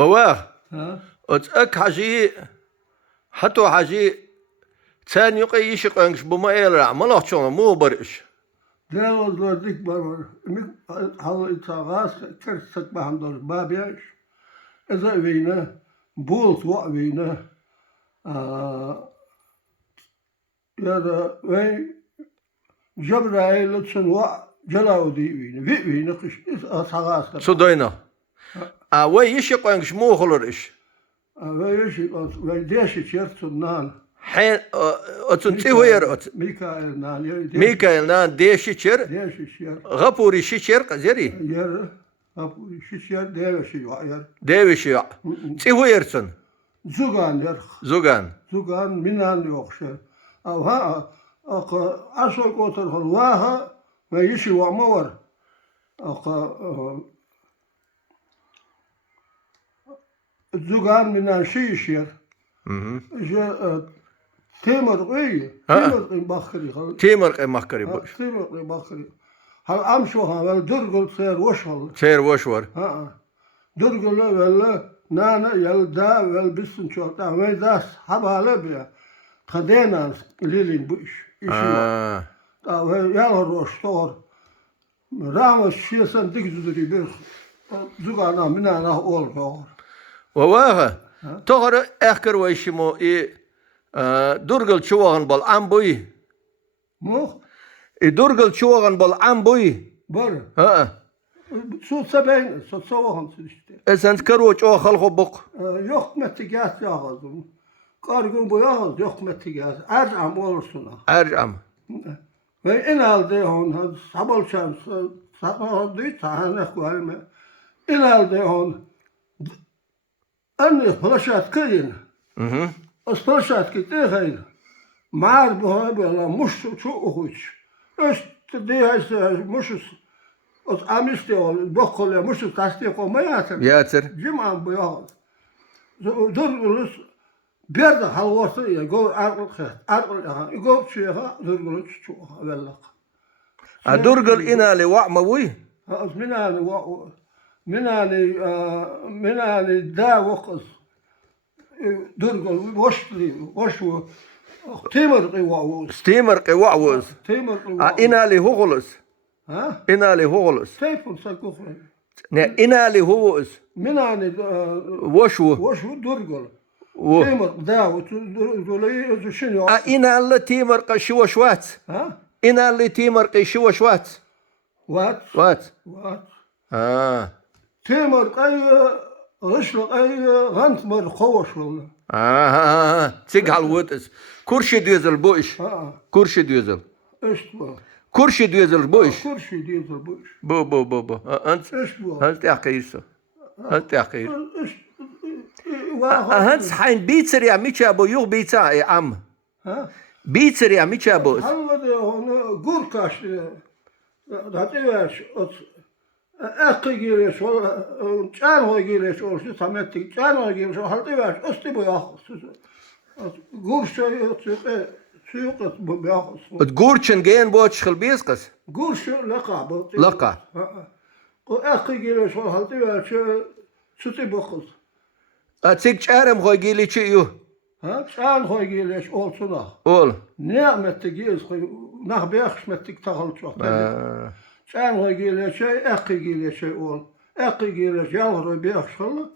وواه ها أك حاجي حتى حاجي ثاني يقيش قنش بما يلع ما لا شو مو برش ده والله ذيك بار هل إتغاث كرسك بهندر بابيش إذا وينا بولت وينا يا وين جبرائيل تسنوا جلاودي وينا قش إتغاث شو دينا ويش قنش مو خلرش ويش ويديش يرتنان حين أتنتهير ميكائيل نان ميكائيل نان ديشير ديش ير غفوري شير قزيري ير أبو شير ديش ير ديوشيع تهيرسن زوجان ير زوجان زوجان منان يوخشر أو ها أشوك أوتر هلواها ما يشي وعمور زوجان منان شيشير تيمر قوي تيمر قوي بخري تيمر قي مخكري بوش تيمر قوي بخري هل أمشوها والدرجل سير وشل سير وشور درجل ولا نانا يلدا والبسن شوطا ويداس حبالة بيا خدينا ليلين بوش يشيو يلا روش طور رامش شيسان تكزدري بيخ زوجانا منانا أول فور وواها تغر اخر ويشمو درجل شوغن بال امبوي مخ درجل شوغن بال امبوي بر ها صوت 70 صوت 70 işte. اسنت كروچ او خلخو بق Yok metigat yağızım. Kargın bu yağız yok metigat. Erzam olursun. ارجم Ve en aldı on sabal şansı sabahdı tane koyma. En aldı on anne flaşat kayın. As flaşat gitti hayır. Mar bu böyle muş çok uç. İşte diye muşuz. Os amiste ol bokkole muşuz tasdik olmayasın. ياتر Ciman bu yağız. Durgulus bir de halvası ya go arqıl ya go şuya durgulus şu valla. درجل انا لوعموي Az minali da vaqas durgul boşlu temir qiwa ستيمر قي وعوز temir qiwa انا لي هوغلس ha انا لي هوغلس teyfun sakufre انا لي هوغلس minani وشو durgul و temir da durgul şunu انا اللي تيمر قي شو شوات ha انا اللي تيمر قي شو شوات what وات what تيمر قي رشل قي غنتمر خوش والله تيق هالوتس كرشي ديزل بوش ha كرشي ديزل ايش bu كرشي ديزل بوش kurşu diye bu بو انت ايش bu هل تعقيسه هل تعقير واحد هنس حين بيتر يا ميتشا ابو يوغ بيتا يا عم ها بيتر يا ميتشا ابو هلا ده onu gurkaş hadi ver ot akı giriş çan ho giriş olsun samettik çan ho giriş hadi ver üstü bu ya gurşa suyu bu ya تقورشن جين بوتش خلبيسقس gurşa laqab لقى o akı giriş hadi ver sütü bu kız تيق شارم خو جيلي تشيو ha çan ho giriş olsun ha قول ne amettik yiyiz nah beğenmedik takıl çok Sen o gele şey, akı gele şey ol. Akı gele şey, yalvarı bir akşamla.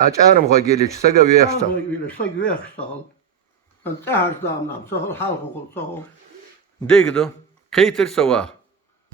أشارم خو جيلي سقى ويشتا Sen o gele şey, güveştal. Ben her zaman sahil halkı kul sahil. ديقدو كيتر سواه